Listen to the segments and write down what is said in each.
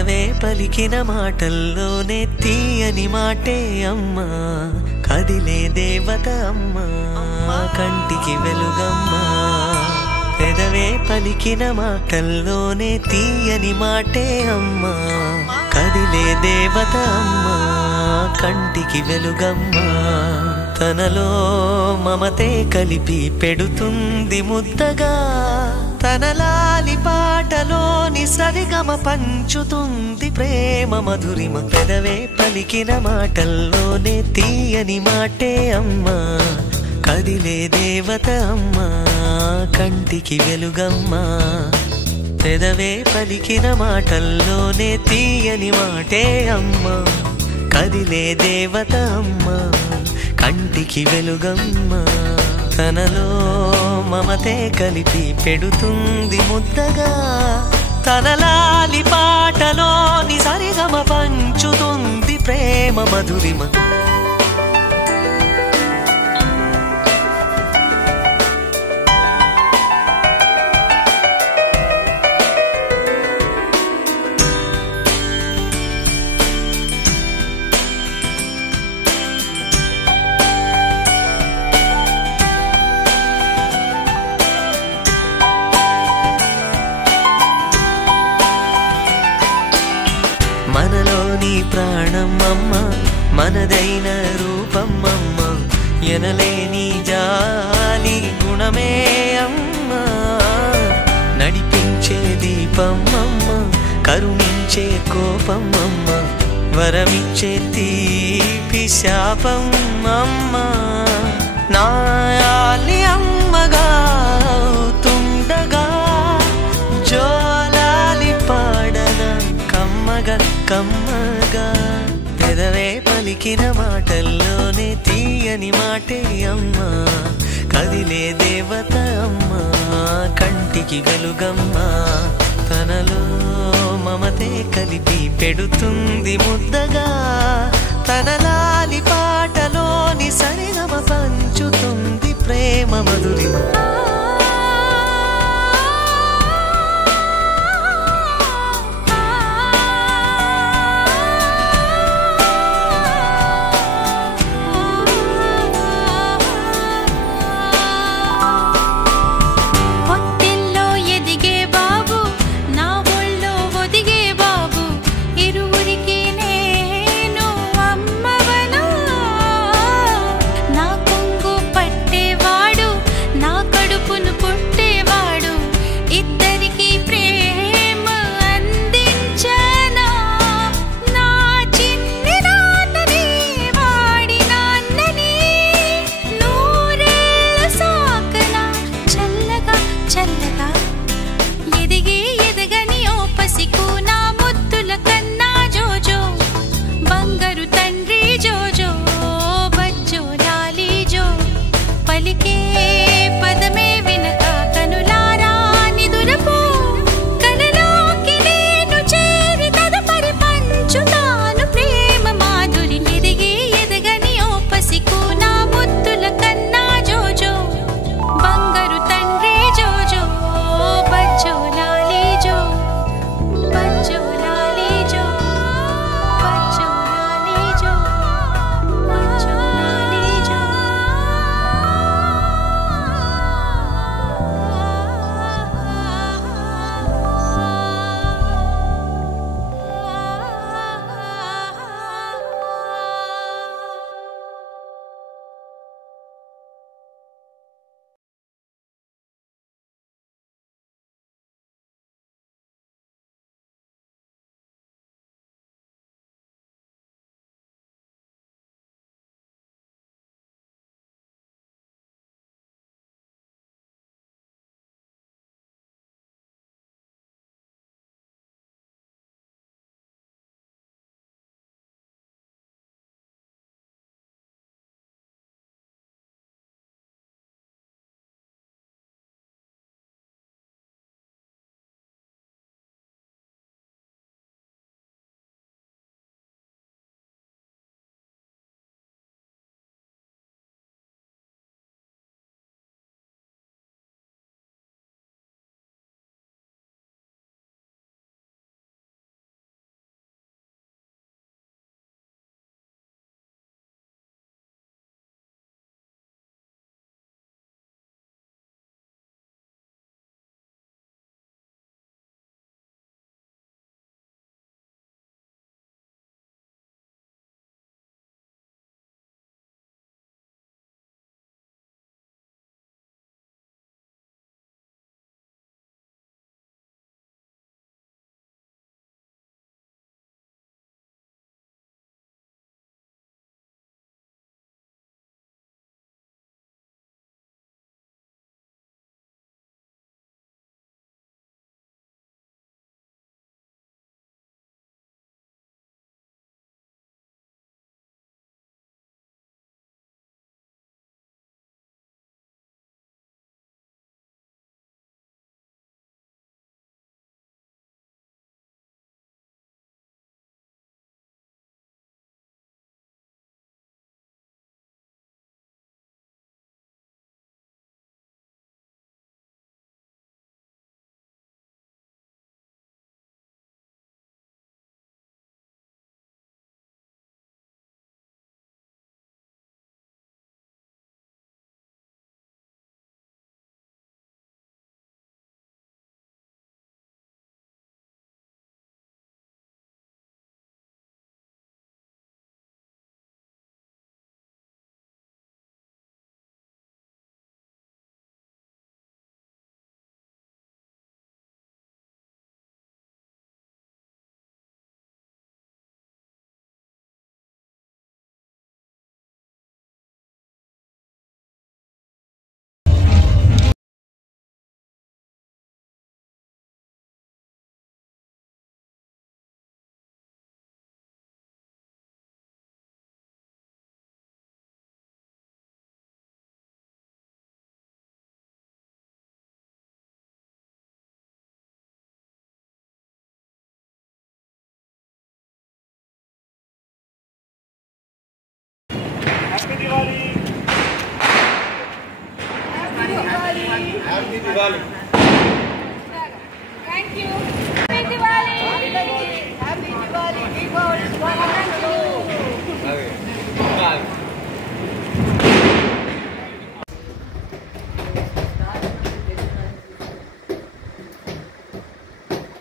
పెదవే పలికిన మాటల్లోనే తీయని మాటే అమ్మా, కదిలే దేవత అమ్మా, కంటికి వెలుగమ్మా. పెదవే పలికిన మాటల్లోనే తీయని మాటే అమ్మా, కదిలే దేవత అమ్మా, కంటికి వెలుగమ్మా. తనలో మమతే కలిపి పెడుతుంది ముద్దగా, తన లాలి పాటలోని సరిగమ పంచుతుంది ప్రేమ మధురిమ. పెదవే పలికిన మాటల్లోనే తీయని మాటే అమ్మా, కదిలే దేవత అమ్మా, కంటికి వెలుగమ్మా. పెదవే పలికిన మాటల్లోనే తీయని మాటే అమ్మా, కదిలే దేవత అమ్మా, కంటికి వెలుగమ్మా. తనలో మమతే కలిపి పెడుతుంది ముద్దగా, తన లాలి పాటలోని సరిగమ పంచుతుంది ప్రేమ మధురిమ. మనలోని ప్రాణం అమ్మ, మనదైన రూపం అమ్మ, ఎనలేని జాలి గుణమే అమ్మ. నడిపించే దీపం అమ్మ, కరుణించే కోపం అమ్మ, వరమిచ్చే తీపి శాపం అమ్మ. నాయాలి అమ్మగా తుండగా, జోలాలి పాడన కమ్మగా కమ్మగా. పెదవే పలికిన మాటల్లోనే తీయని మాటే అమ్మా, కదిలే దేవత అమ్మా, కంటికి వెలుగమ్మా. తనలో మమతే కలిపి పెడుతుంది ముద్దగా, తన లాలి పాటలోని సరిగమ పంచుతుంది ప్రేమ మధురిమ. నా ఒళ్ళో ఒదిగే బాబు, ఇరువురికి నే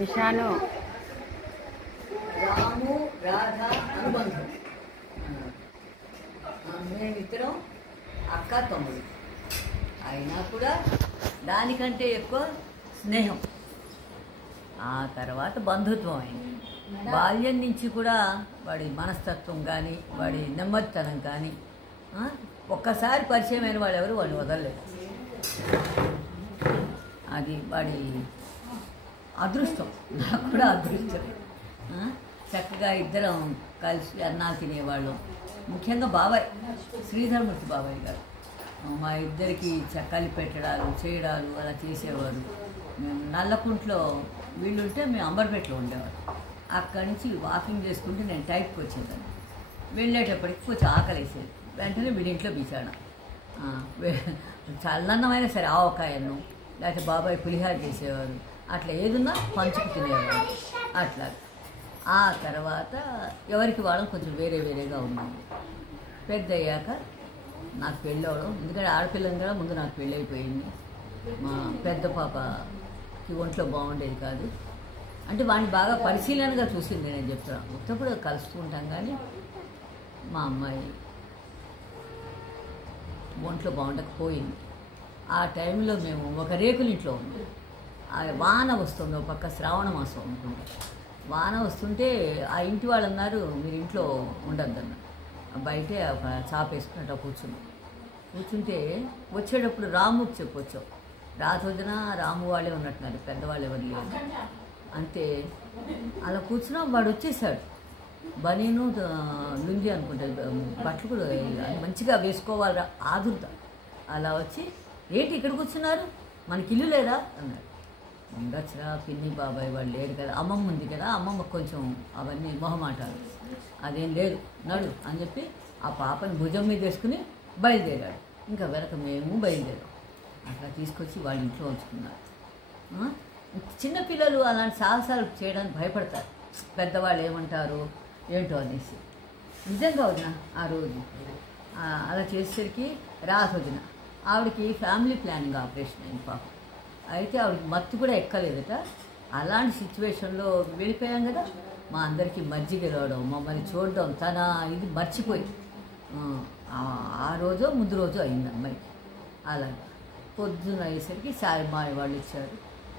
విషాను రాము రాధ అనుబంధం. మేమిద్దరం అక్క తమ్ముడు అయినా కూడా దానికంటే ఎక్కువ స్నేహం. ఆ తర్వాత బంధుత్వం అయింది. బాల్యం నుంచి కూడా వాడి మనస్తత్వం కానీ వాడి నెమ్మదితనం కానీ ఒక్కసారి పరిచయమైన వాళ్ళు ఎవరు వాడిని వదలలేదు. అది వాడి అదృష్టం, నాకు కూడా అదృష్టమే. చక్కగా ఇద్దరం కలిసి అన్నాలు తినేవాళ్ళం. ముఖ్యంగా బాబాయ్ శ్రీధర్మూర్తి బాబాయ్ గారు మా ఇద్దరికి చక్కలి పెట్టడాలు చేయడాలు అలా చేసేవారు. మేము నల్లకుంట్లో వీళ్ళుంటే మేము అంబర్పేటలో ఉండేవారు. అక్కడి నుంచి వాకింగ్ చేసుకుంటే నేను టైప్కి వచ్చేదాన్ని. వెళ్ళేటప్పటికి కొంచెం ఆకలేసేది. వెంటనే వీడింట్లో బీచాను. చల్లన్నమైనా సరే ఆవకాయను లేకపోతే బాబాయ్ పులిహార చేసేవారు. అట్లా ఏదున్నా పంచుకు తినేవారు. అట్లా ఆ తర్వాత ఎవరికి వాళ్ళం కొంచెం వేరే వేరేగా ఉన్నాము. పెద్ద అయ్యాక నాకు పెళ్ళి అవడం, ఎందుకంటే ఆడపిల్లని కూడా ముందు నాకు పెళ్ళి అయిపోయింది. మా పెద్ద పాపకి ఒంట్లో బాగుండేది కాదు. అంటే వాడిని బాగా పరిశీలనగా చూసింది నేను చెప్తాను. ఉత్తప్పుడు కలుస్తూ ఉంటాం కానీ మా అమ్మాయి ఒంట్లో బాగుండకపోయింది. ఆ టైంలో మేము ఒక రేకులింట్లో ఉన్నాం. ఆ వాన వస్తుంది, ఒక పక్క శ్రావణ మాసం అనుకుంటా. వాన వస్తుంటే ఆ ఇంటి వాళ్ళు అన్నారు మీరు ఇంట్లో ఉండొద్దన్న. బయటే ఒక చాప వేసుకున్నట్టు కూర్చుంటే వచ్చేటప్పుడు రాముకి చెప్పొచ్చావు. రాతొద్దున రాము వాళ్ళే ఉన్నట్టున్నారు, పెద్దవాళ్ళు ఎవరు లేరు. అంతే అలా కూర్చున్నా వాడు వచ్చేసాడు. బనీను లుంగి అనుకుంటుంది, బట్టలు కూడా మంచిగా వేసుకోవాలరా ఆదుర్ద. అలా వచ్చి ఏంటి ఇక్కడ కూర్చున్నారు, మనకి ఇల్లు లేదా అన్నాడు. ఉండొచ్చురా, పిన్ని బాబాయ్ వాళ్ళు లేరు కదా, అమ్మమ్మ ఉంది కదా, అమ్మమ్మ కొంచెం అవన్నీ మొహమాటాలు, అదేం లేదు నడు అని చెప్పి ఆ పాపని భుజం మీద వేసుకుని బయలుదేరాడు. ఇంకా వెనక మేము బయలుదేరాం. అట్లా తీసుకొచ్చి వాళ్ళ ఇంట్లో ఉంచుకున్నారు. చిన్నపిల్లలు అలాంటి సాహసాలు చేయడానికి భయపడతారు, పెద్దవాళ్ళు ఏమంటారు ఏంటో అనేసి. నిజంగా వదిన ఆ రోజు అలా చేసేసరికి రాత వదిన ఆవిడకి ఫ్యామిలీ ప్లానింగ్ ఆపరేషన్ అయింది పాపం. అయితే ఆవిడకి మత్తు కూడా ఎక్కలేదట. అలాంటి సిచ్యువేషన్లో వెళ్ళిపోయాం కదా, మా అందరికీ మజ్జిగ రావడం, మమ్మల్ని చూడడం, తన ఇది మర్చిపోయి ఆ రోజు ముందు రోజు అయింది అమ్మాయికి. అలాగా పొద్దున అయ్యేసరికి సాయి మా వాళ్ళు ఇచ్చారు.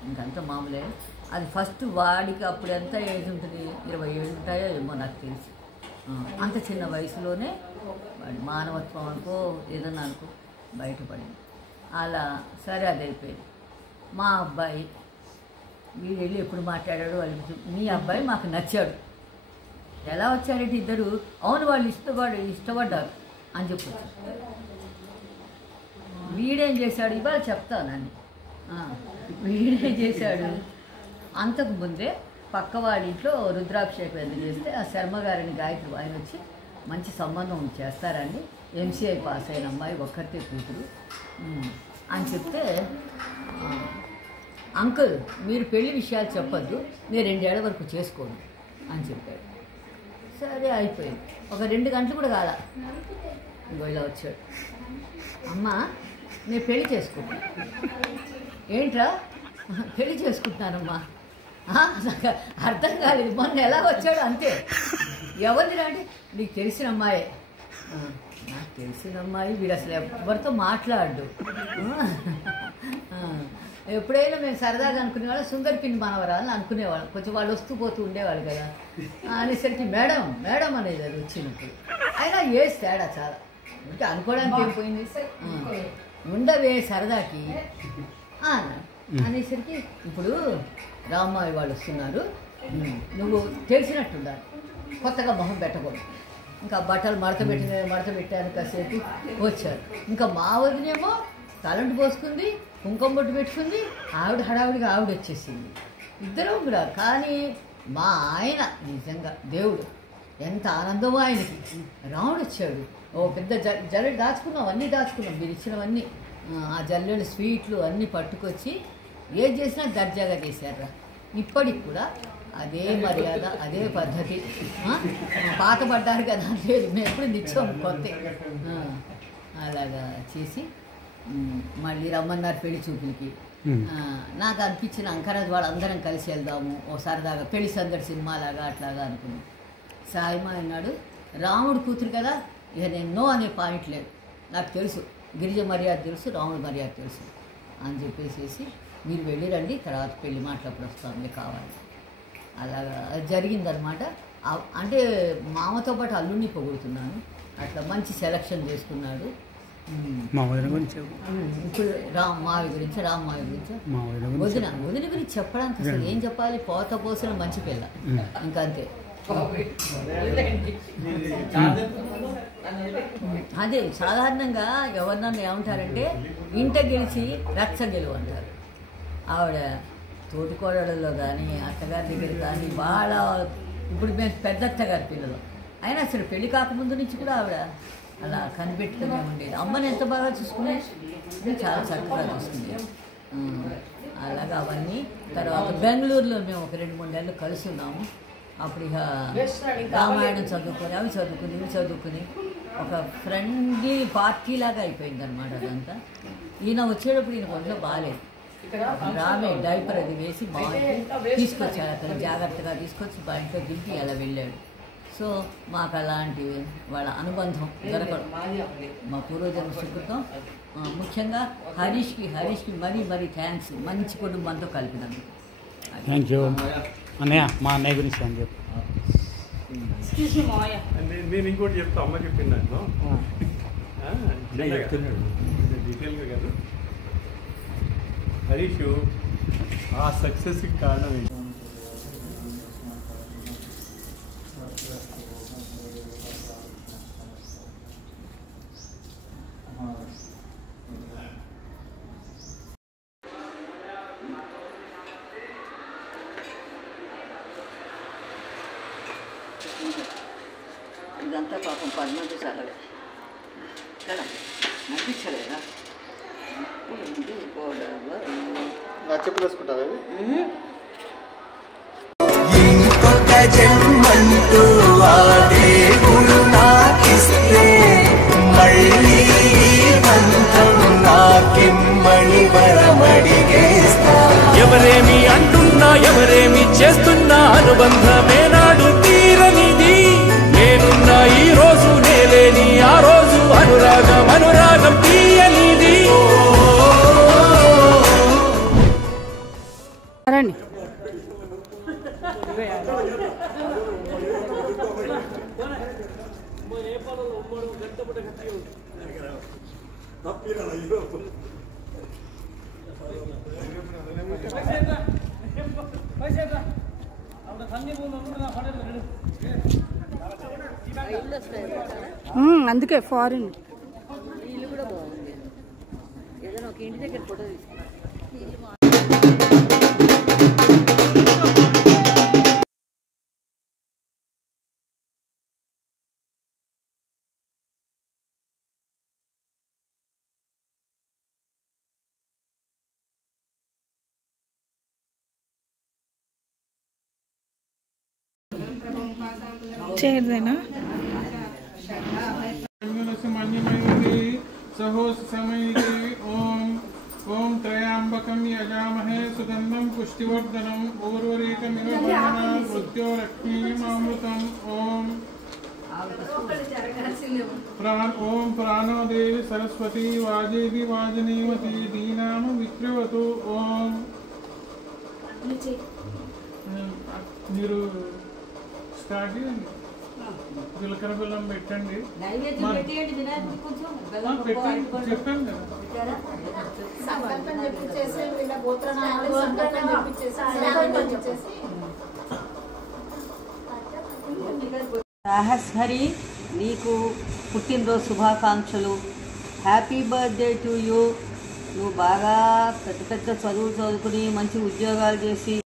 ఇంకంతా మామూలే. అది ఫస్ట్ వాడికి అప్పుడు ఎంత ఏజ్ ఉంటుంది, 27 ఉంటాయో ఏమో నాకు తెలిసి. అంత చిన్న వయసులోనే వాడి మానవత్వం అనుకో ఏదన్నా అనుకో బయటపడింది. అలా సరే అది అయిపోయింది. మా అబ్బాయి వీడు వెళ్ళి ఎప్పుడు మాట్లాడాడు వాళ్ళు, మీ అబ్బాయి మాకు నచ్చాడు. ఎలా వచ్చారంటే ఇద్దరు, అవును వాళ్ళు ఇష్టపడ్డారు అని చెప్పొచ్చు. వీడేం చేశాడు ఇవాళ చెప్తానని. వీడేం చేశాడు, అంతకుముందే పక్కవాడింట్లో రుద్రాభిషేకం ఎందుకు చేస్తే ఆ శర్మ గారిని గాయత్రి ఆయన వచ్చి మంచి సంబంధం చేస్తారండి, ఎంసీఐ పాస్ అయిన అమ్మాయి ఒక్కరితే కూతురు అని చెప్తే, అంకుల్ మీరు పెళ్లి విషయాలు చెప్పొద్దు, మీరు 2 ఏళ్ల వరకు చేసుకోండి అని చెప్పాడు. సరే అయిపోయింది. ఒక 2 గంటలు కూడా కాదా ఇంకో ఇలా వచ్చాడు. అమ్మ నేను పెళ్లి చేసుకుంటాను. ఏంట్రా పెళ్లి చేసుకుంటున్నానమ్మా, నాకు అర్థం కాలేదు. మొన్న ఎలా వచ్చాడు అంతే. ఎవరిని అంటే నీకు తెలిసిన అమ్మాయే. నాకు తెలిసిన అమ్మాయి, వీడు అసలు ఎవరితో మాట్లాడు. ఎప్పుడైనా మేము సరదాగా అనుకునేవాళ్ళం సుందర్ పిన్ మనవరాలని అనుకునేవాళ్ళం. కొంచెం వాళ్ళు వస్తూ పోతూ ఉండేవాళ్ళు కదా అనేసరికి మేడం మేడం అనేది అది వచ్చినప్పుడు. అయినా ఏజ్ తేడా చాలా, ఇంకా అనుకోవడానికి ఏం పోయింది, ఉండవే సరదాకి అన్నాడు. అనేసరికి ఇప్పుడు రామ్మాయి వాళ్ళు వస్తున్నారు, నువ్వు తెలిసినట్టుండాలి, కొత్తగా మొహం పెట్టకూడదు. ఇంకా బట్టలు మడత పెట్టాను కాసేపు వచ్చారు. ఇంకా మా వదినేమో తలంటు పోసుకుంది, కుంకుమ బొట్టు పెట్టుకుంది, ఆవిడ హడావిడిగా ఆవిడ వచ్చేసింది. ఇద్దరం కూడా. కానీ మా ఆయన నిజంగా దేవుడు, ఎంత ఆనందమో ఆయనకి. రాముడు వచ్చాడు, ఓ పెద్ద జల్లెడు దాచుకున్నాం, అన్నీ దాచుకున్నాం, మీరు ఇచ్చినవన్నీ ఆ జల్లెడు స్వీట్లు అన్నీ పట్టుకొచ్చి ఏది చేసినా దర్జాగా చేశారు. ఇప్పటికి కూడా అదే మర్యాద, అదే పద్ధతి. పాత పడ్డారు కదా లేదు, మేము ఎప్పుడు నిత్యం కొత్త అలాగా చేసి మళ్ళీ రమ్మన్నారు పెళ్లి చూపులకి. నాకు అనిపించిన అంకరాజ్ వాళ్ళందరం కలిసి వెళ్దాము ఓ సరదాగా పెళ్లి సందడి సినిమాలాగా అట్లాగా అనుకున్నాం. సాయిమా అన్నాడు, రాముడు కూతురు కదా, ఇక నేను నో అనే పాయింట్ లేదు, నాకు తెలుసు గిరిజ మర్యాద తెలుసు, రాముడు మర్యాద తెలుసు అని చెప్పేసి మీరు వెళ్ళిరండి, తర్వాత పెళ్లి మాటలప్పుడు వస్తాం మీకు కావాలి. అలాగా జరిగిందనమాట. అంటే మామతో పాటు అల్లుడిని పొగుడుతున్నాను, అట్లా మంచి సెలక్షన్ చేసుకున్నాడు. ఇప్పుడు రామ్మావి గురించి వదిన గురించి చెప్పడానికి అసలు ఏం చెప్పాలి, పోత పోసిన మంచి పిల్ల, ఇంకంతే. అదే సాధారణంగా ఎవరినన్నా ఏమంటారంటే ఇంట గెలిచి రచ్చ గెలువు అంటారు. ఆవిడ తోటికోడళ్ళలో కానీ అత్తగారి దగ్గర కానీ బాగా, ఇప్పుడు మేము పెద్ద అత్తగారి పిల్లలు అయినా అసలు పెళ్లి కాకముందు నుంచి కూడా ఆవిడ అలా కనిపెట్టుకునే ఉండేది. అమ్మని ఎంత బాగా చూసుకునేది, చాలా చక్కగా చూసుకునేది. అలాగా అవన్నీ. తర్వాత బెంగళూరులో మేము ఒక 2-3 నెలలు కలిసి ఉన్నాము. అప్పుడు ఇక రామాయణం చదువుకొని ఇవి చదువుకుని ఒక ఫ్రెండ్లీ పార్టీ లాగా అయిపోయింది అనమాట అదంతా. ఈయన వచ్చేటప్పుడు ఈయన కొంచెం బాగాలేదు, రామే డైపర్ అది వేసి బాగా తీసుకొచ్చాడు, అతను జాగ్రత్తగా తీసుకొచ్చి మా ఇంట్లో దింపి అలా వెళ్ళాడు. సో మాకు అలాంటి వాళ్ళ అనుబంధం దొరకడం మా పూర్వజన్మ సుకృతం. ముఖ్యంగా హరీష్కి మరీ థ్యాంక్స్, మంచి కుటుంబంతో కలిపినందుకు. థ్యాంక్ యూ అన్నయ్య. మా అన్నయ్య గురించి అని చెప్పు. నేను ఇంకోటి చెప్తా, అమ్మ చెప్పింది డీటెయిల్గా కాదు. హరీష్ ఆ సక్సెస్కి కారణం ఏంటి? ఇదంతా పాపం పద్మకి చల్లవే కదా, నచ్చించలేదా? చెప్పులేసుకుంటావా? ఇంకొక జన్మంటూ ఆ దేవుడు నాకిస్తే మళ్ళీ బంధం నాకిమ్మని వరమడిగేస్తా. ఎవరేమి అంటున్నా ఎవరేమి చేస్తున్నా అనుబంధమే నాడు తీరనిది. నేనున్నా ఈ రోజు నేలేని ఆ రోజు అనురాగం తీయనిది. రండి. అందుకే ఫారిన్ ఇల్లు కూడా బాగుంది. ఏదైనా ఒక ఇంటి దగ్గర ఫోటో తీసుకున్నాను. చేయదేనా ओम त्रयाम्बकं यजामहे सुगंधं पुष्टिवर्धनं उर्वरीकमिव वरुणं मृत्योरग्निमामृतम् ओम प्राणो देवी सरस्वती वाजेति वाजनीवती दीनाम विक्रवतु ओम మీరు స్టార్ట్ చేయండి. జీలకర్ర బెల్లం పెట్టండి. చెప్పాను కదా. సాహస్ హరి, నీకు పుట్టినరోజు శుభాకాంక్షలు. Happy birthday to you. నువ్వు బాగా పెద్ద పెద్ద చదువులు చదువుకుని మంచి ఉద్యోగాలు చేసి